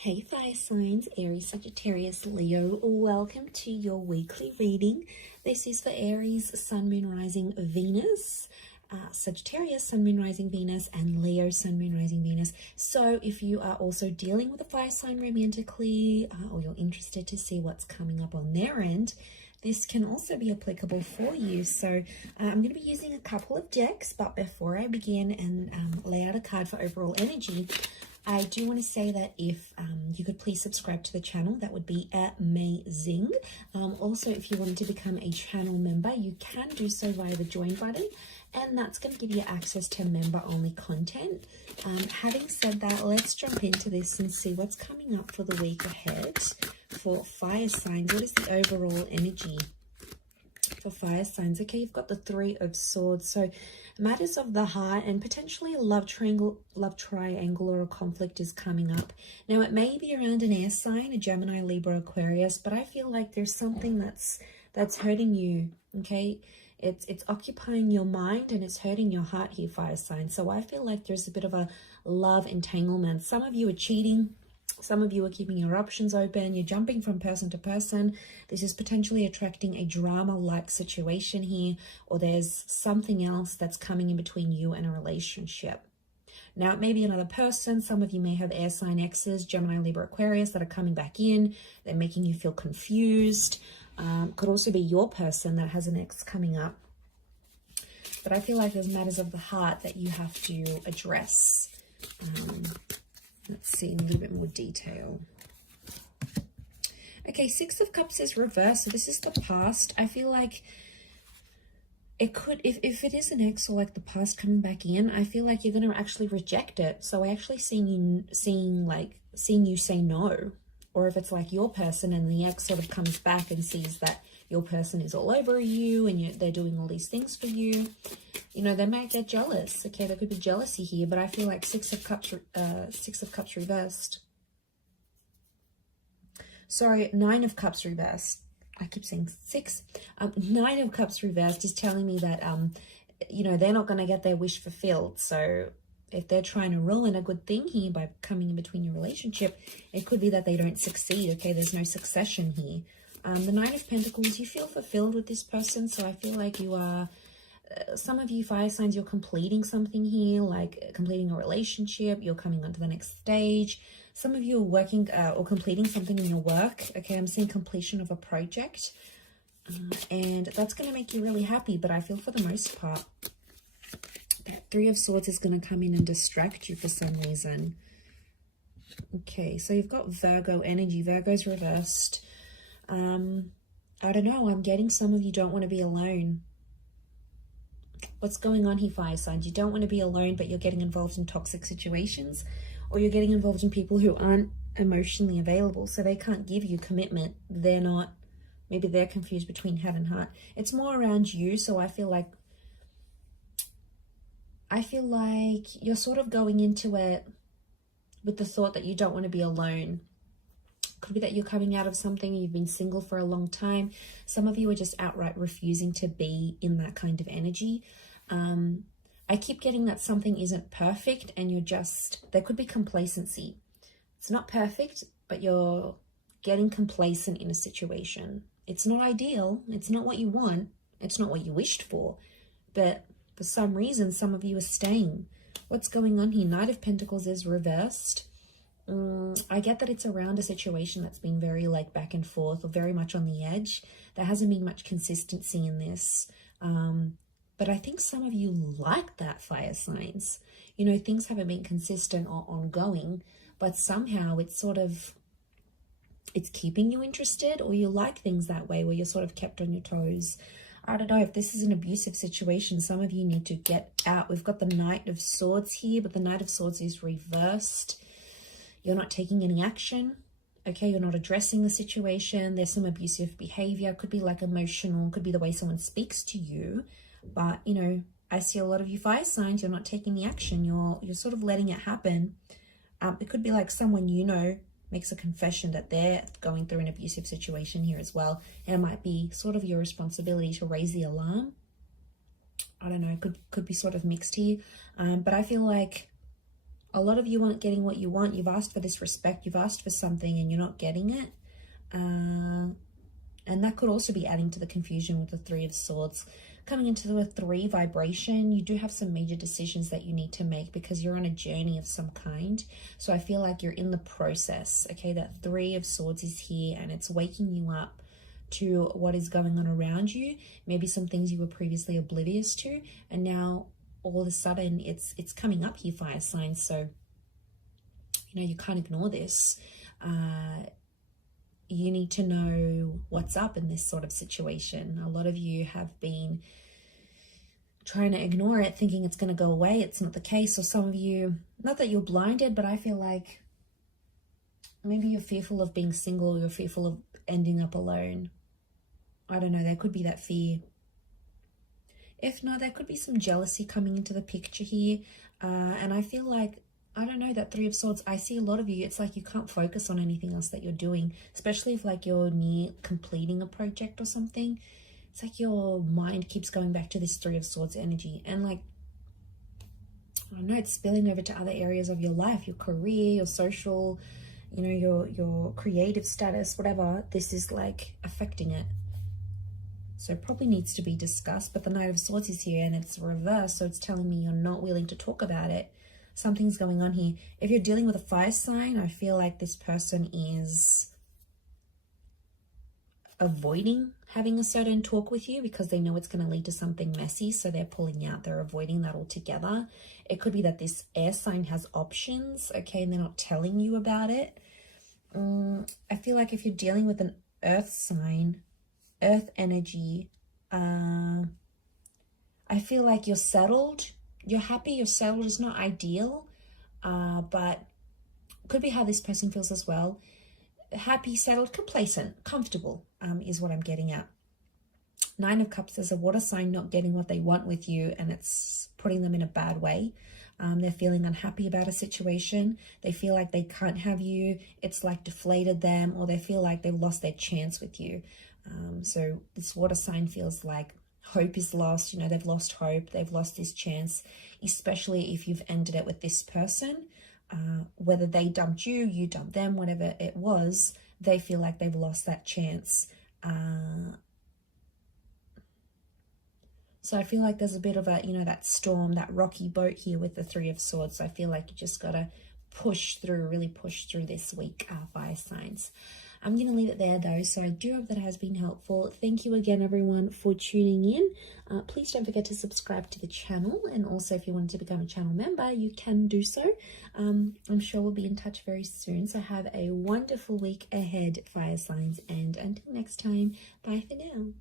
Hey fire signs, Aries, Sagittarius, Leo, welcome to your weekly reading. This is for Aries, Sun, Moon, Rising, Venus, Sagittarius, Sun, Moon, Rising, Venus, and Leo, Sun, Moon, Rising, Venus. So if you are also dealing with a fire sign romantically, or you're interested to see what's coming up on their end, this can also be applicable for you. So I'm going to be using a couple of decks, but before I begin and lay out a card for overall energy, I do want to say that if you could please subscribe to the channel, that would be amazing. Also, if you wanted to become a channel member, you can do so via the join button, and that's going to give you access to member-only content. Having said that, let's jump into this and see what's coming up for the week ahead for fire signs. What is the overall energy for fire signs? Okay, you've got the Three of Swords, so matters of the heart and potentially a love triangle or a conflict is coming up. Now it may be around an air sign, a Gemini, Libra, Aquarius, but I feel like there's something that's hurting you. Okay, it's occupying your mind and it's hurting your heart here, fire sign. So I feel like there's a bit of a love entanglement. Some of you are cheating. Some of you are keeping your options open. You're jumping from person to person. This is potentially attracting a drama-like situation here, or there's something else that's coming in between you and a relationship. Now, it may be another person. Some of you may have air sign exes, Gemini, Libra, Aquarius, that are coming back in. They're making you feel confused. Could also be your person that has an ex coming up. But I feel like there's matters of the heart that you have to address. Let's see in a little bit more detail. Okay, Six of Cups is reversed. So this is the past. I feel like it could, if it is an ex or like the past coming back in, I feel like you're going to actually reject it. So I actually seeing you say no. Or if it's like your person and the ex sort of comes back and sees that your person is all over you and they're doing all these things for you, you know, they might get jealous. Okay, there could be jealousy here, but I feel like Six of Cups reversed. Sorry, Nine of Cups reversed. I keep saying six. Nine of Cups reversed is telling me that, you know, they're not going to get their wish fulfilled. So if they're trying to ruin a good thing here by coming in between your relationship, it could be that they don't succeed. Okay, there's no succession here. The Nine of Pentacles, you feel fulfilled with this person. So I feel like you are, some of you fire signs, you're completing something here, like completing a relationship. You're coming on to the next stage. Some of you are working or completing something in your work. Okay, I'm seeing completion of a project. And that's going to make you really happy. But I feel for the most part, that Three of Swords is going to come in and distract you for some reason. Okay, so you've got Virgo energy. Virgo's reversed. I don't know. I'm getting some of you don't want to be alone. What's going on here, fire signs? You don't want to be alone, but you're getting involved in toxic situations, or you're getting involved in people who aren't emotionally available, so they can't give you commitment. They're not, maybe they're confused between head and heart. It's more around you, so I feel like you're sort of going into it with the thought that you don't want to be alone. Could be that you're coming out of something, you've been single for a long time. Some of you are just outright refusing to be in that kind of energy. I keep getting that something isn't perfect and you're just, there could be complacency. It's not perfect, but you're getting complacent in a situation. It's not ideal. It's not what you want. It's not what you wished for. But for some reason, some of you are staying. What's going on here? Knight of Pentacles is reversed. I get that it's around a situation that's been very like back and forth or very much on the edge. There hasn't been much consistency in this. But I think some of you like that, fire signs. You know, things haven't been consistent or ongoing, but somehow it's sort of, it's keeping you interested, or you like things that way where you're sort of kept on your toes. I don't know if this is an abusive situation. Some of you need to get out. We've got the Knight of Swords here, but the Knight of Swords is reversed. You're not taking any action. Okay, you're not addressing the situation. There's some abusive behavior. Could be like emotional, could be the way someone speaks to you. But, you know, I see a lot of you fire signs, you're not taking the action. You're sort of letting it happen. It could be like someone you know makes a confession that they're going through an abusive situation here as well. And it might be sort of your responsibility to raise the alarm. I don't know, could be sort of mixed here. But I feel like A lot of you aren't getting what you want. You've asked for this respect. You've asked for something and you're not getting it. And that could also be adding to the confusion with the Three of Swords. Coming into the 3 vibration, you do have some major decisions that you need to make because you're on a journey of some kind. So I feel like you're in the process, okay? That 3 of Swords is here and it's waking you up to what is going on around you. Maybe some things you were previously oblivious to, and now all of a sudden it's coming up here, fire signs. So, you know, you can't ignore this. You need to know what's up in this sort of situation. A lot of you have been trying to ignore it, thinking it's going to go away. It's not the case. Or some of you, not that you're blinded, but I feel like maybe you're fearful of being single. You're fearful of ending up alone. I don't know. There could be that fear. If not, there could be some jealousy coming into the picture here. And I feel like, I don't know, that 3 of Swords, I see a lot of you, it's like you can't focus on anything else that you're doing, especially if like you're near completing a project or something. It's like your mind keeps going back to this 3 of Swords energy, and like, I don't know, it's spilling over to other areas of your life, your career, your social, you know, your creative status, whatever. This is like affecting it. So it probably needs to be discussed, but the Knight of Swords is here and it's reversed, so it's telling me you're not willing to talk about it. Something's going on here. If you're dealing with a fire sign, I feel like this person is avoiding having a certain talk with you because they know it's going to lead to something messy, so they're pulling out. They're avoiding that altogether. It could be that this air sign has options, okay, and they're not telling you about it. I feel like if you're dealing with an earth sign, earth energy, I feel like you're settled. You're happy, you're settled. Is not ideal, but could be how this person feels as well. Happy, settled, complacent, comfortable is what I'm getting at. 9 of Cups is a water sign not getting what they want with you, and it's putting them in a bad way. They're feeling unhappy about a situation. They feel like they can't have you. It's like deflated them, or they feel like they've lost their chance with you. So this water sign feels like hope is lost. You know, they've lost hope. They've lost this chance, especially if you've ended it with this person. Whether they dumped you, you dumped them, whatever it was, they feel like they've lost that chance. So I feel like there's a bit of a, you know, that storm, that rocky boat here with the 3 of Swords. So I feel like you just got to push through, really push through this week, fire signs. I'm going to leave it there though, so I do hope that has been helpful. Thank you again, everyone, for tuning in. Please don't forget to subscribe to the channel, and also if you wanted to become a channel member, you can do so. I'm sure we'll be in touch very soon, so have a wonderful week ahead, fire signs, and until next time, bye for now.